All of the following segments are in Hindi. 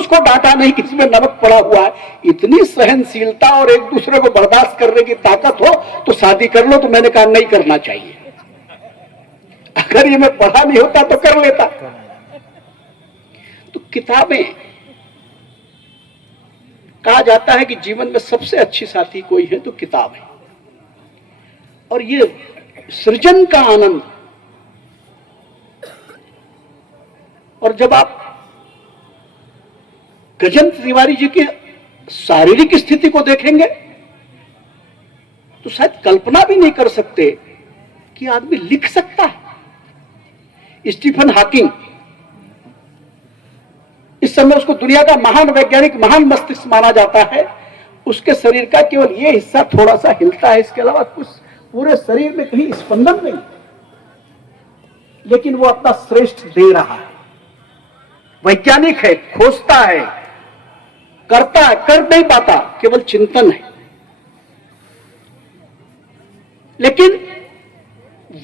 उसको डांटा नहीं कि इसमें नमक पड़ा हुआ है। इतनी सहनशीलता और एक दूसरे को बर्दाश्त करने की ताकत हो तो शादी कर लो। तो मैंने कहा नहीं करना चाहिए, अगर ये मैं पढ़ा नहीं होता तो कर लेता। तो किताबें, कहा जाता है कि जीवन में सबसे अच्छी साथी कोई है तो किताब है। और ये सृजन का आनंद, और जब आप गजेंद्र तिवारी जी की शारीरिक स्थिति को देखेंगे तो शायद कल्पना भी नहीं कर सकते कि आदमी लिख सकता है। स्टीफन हॉकिंग, इस समय उसको दुनिया का महान वैज्ञानिक, महान मस्तिष्क माना जाता है। उसके शरीर का केवल ये हिस्सा थोड़ा सा हिलता है, इसके अलावा कुछ पूरे शरीर में कहीं स्पंदन नहीं, लेकिन वो अपना श्रेष्ठ दे रहा है। वैज्ञानिक है, खोजता है, करता है, कर नहीं पाता, केवल चिंतन है। लेकिन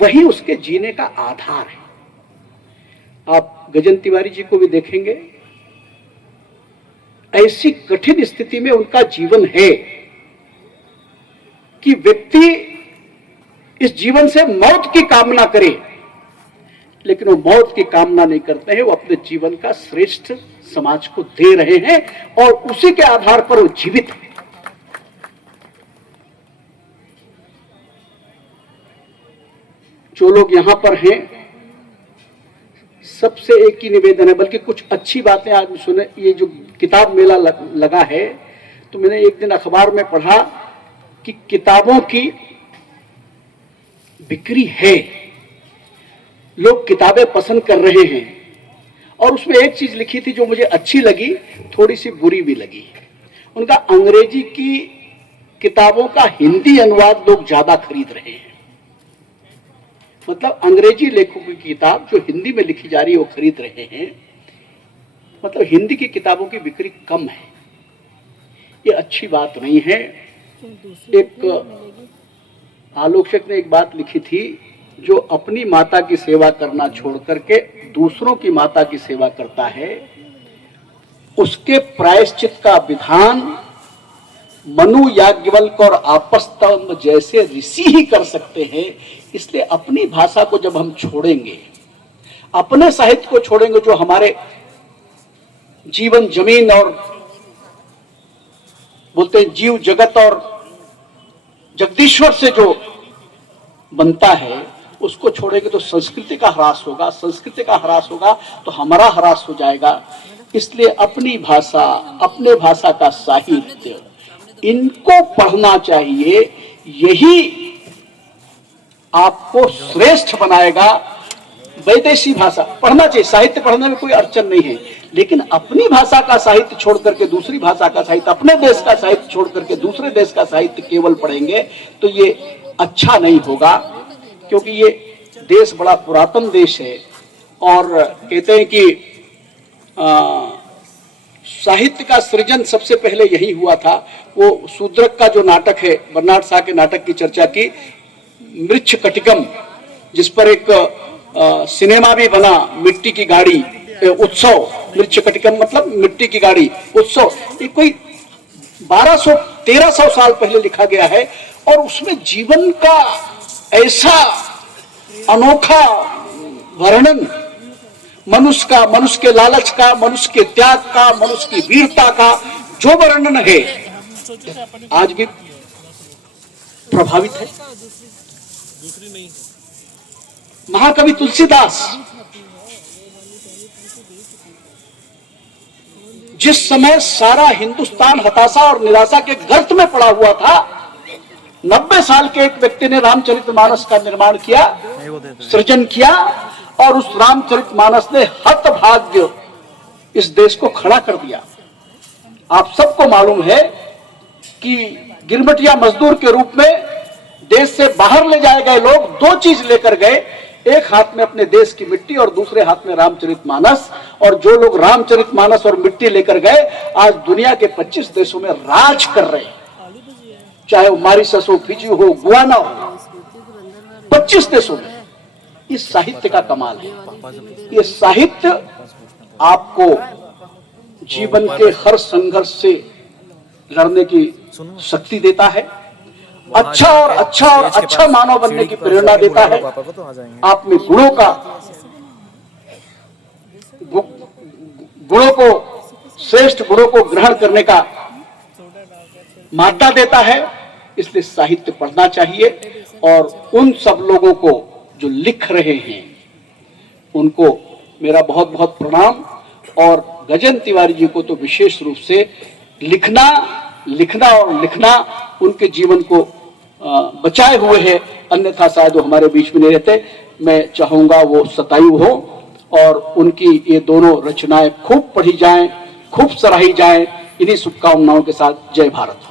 वही उसके जीने का आधार है। आप गजेंद्र तिवारी जी को भी देखेंगे, ऐसी कठिन स्थिति में उनका जीवन है कि व्यक्ति इस जीवन से मौत की कामना करे, लेकिन वो मौत की कामना नहीं करते हैं। वो अपने जीवन का श्रेष्ठ समाज को दे रहे हैं और उसी के आधार पर वो जीवित है। जो लोग यहां पर हैं, सबसे एक ही निवेदन है, बल्कि कुछ अच्छी बातें आज सुने। ये जो किताब मेला लगा है, तो मैंने एक दिन अखबार में पढ़ा कि किताबों की बिक्री है, लोग किताबें पसंद कर रहे हैं। और उसमें एक चीज लिखी थी जो मुझे अच्छी लगी, थोड़ी सी बुरी भी लगी। उनका अंग्रेजी की किताबों का हिंदी अनुवाद लोग ज्यादा खरीद रहे हैं। मतलब अंग्रेजी लेखकों की किताब जो हिंदी में लिखी जा रही है वो खरीद रहे हैं। मतलब हिंदी की किताबों की बिक्री कम है। ये अच्छी बात नहीं है। एक आलोचक ने एक बात लिखी थी, जो अपनी माता की सेवा करना छोड़ करके दूसरों की माता की सेवा करता है, उसके प्रायश्चित का विधान मनु, याज्ञवल्क्य और आपस्तम्भ जैसे ऋषि ही कर सकते हैं। इसलिए अपनी भाषा को जब हम छोड़ेंगे, अपने साहित्य को छोड़ेंगे, जो हमारे जीवन जमीन और बोलते हैं जीव जगत और जगदीश्वर से जो बनता है, उसको छोड़ेंगे तो संस्कृति का ह्रास होगा। संस्कृति का ह्रास होगा तो हमारा ह्रास हो जाएगा। इसलिए अपनी भाषा, अपने भाषा का साहित्य, इनको पढ़ना चाहिए। यही आपको श्रेष्ठ बनाएगा। वैदेशी भाषा पढ़ना चाहिए, साहित्य पढ़ने में कोई अड़चन नहीं है, लेकिन अपनी भाषा का साहित्य छोड़ करके दूसरी भाषा का साहित्य, अपने देश का साहित्य छोड़ करके दूसरे देश का साहित्य केवल पढ़ेंगे तो ये अच्छा नहीं होगा। क्योंकि ये देश बड़ा पुरातन देश है और कहते हैं कि साहित्य का सृजन सबसे पहले यही हुआ था। वो शूद्रक का जो नाटक है, बर्नार्ड शॉ के नाटक की चर्चा की, मृच्छकटिकम, जिस पर एक सिनेमा भी बना, मिट्टी की गाड़ी उत्सव। मृच्छकटिकम मतलब मिट्टी की गाड़ी उत्सव। ये कोई 1200-1300 साल पहले लिखा गया है और उसमें जीवन का ऐसा अनोखा वर्णन, मनुष्य का, मनुष्य के लालच का, मनुष्य के त्याग का, मनुष्य की वीरता का जो वर्णन है, आज भी प्रभावित है। महाकवि तुलसीदास जिस समय सारा हिंदुस्तान हताशा और निराशा के गर्त में पड़ा हुआ था, 90 साल के एक व्यक्ति ने रामचरितमानस का निर्माण किया, सृजन किया, और उस रामचरितमानस ने हतभाग्य इस देश को खड़ा कर दिया। आप सबको मालूम है कि गिरमिटिया मजदूर के रूप में देश से बाहर ले जाए गए लोग दो चीज लेकर गए, एक हाथ में अपने देश की मिट्टी और दूसरे हाथ में रामचरितमानस। और जो लोग रामचरितमानस और मिट्टी लेकर गए, आज दुनिया के 25 देशों में राज कर रहे हैं, चाहे वो मॉरिशस हो, फिजी हो, गुयाना हो, 25 देशों में। इस साहित्य का कमाल है। ये साहित्य आपको जीवन के हर संघर्ष से लड़ने की शक्ति देता है, अच्छा और अच्छा मानव बनने की प्रेरणा देता है। आप में गुणों को श्रेष्ठ गुणों को ग्रहण करने का मादा देता है। इसलिए साहित्य पढ़ना चाहिए और उन सब लोगों को जो लिख रहे हैं उनको मेरा बहुत बहुत प्रणाम। और गजेंद्र तिवारी जी को तो विशेष रूप से लिखना उनके जीवन को बचाए हुए है, अन्यथा शायद वो हमारे बीच में नहीं रहते। मैं चाहूंगा वो शतायु हो और उनकी ये दोनों रचनाएं खूब पढ़ी जाएं, खूब सराही जाएं। इन्हीं शुभकामनाओं के साथ जय भारत।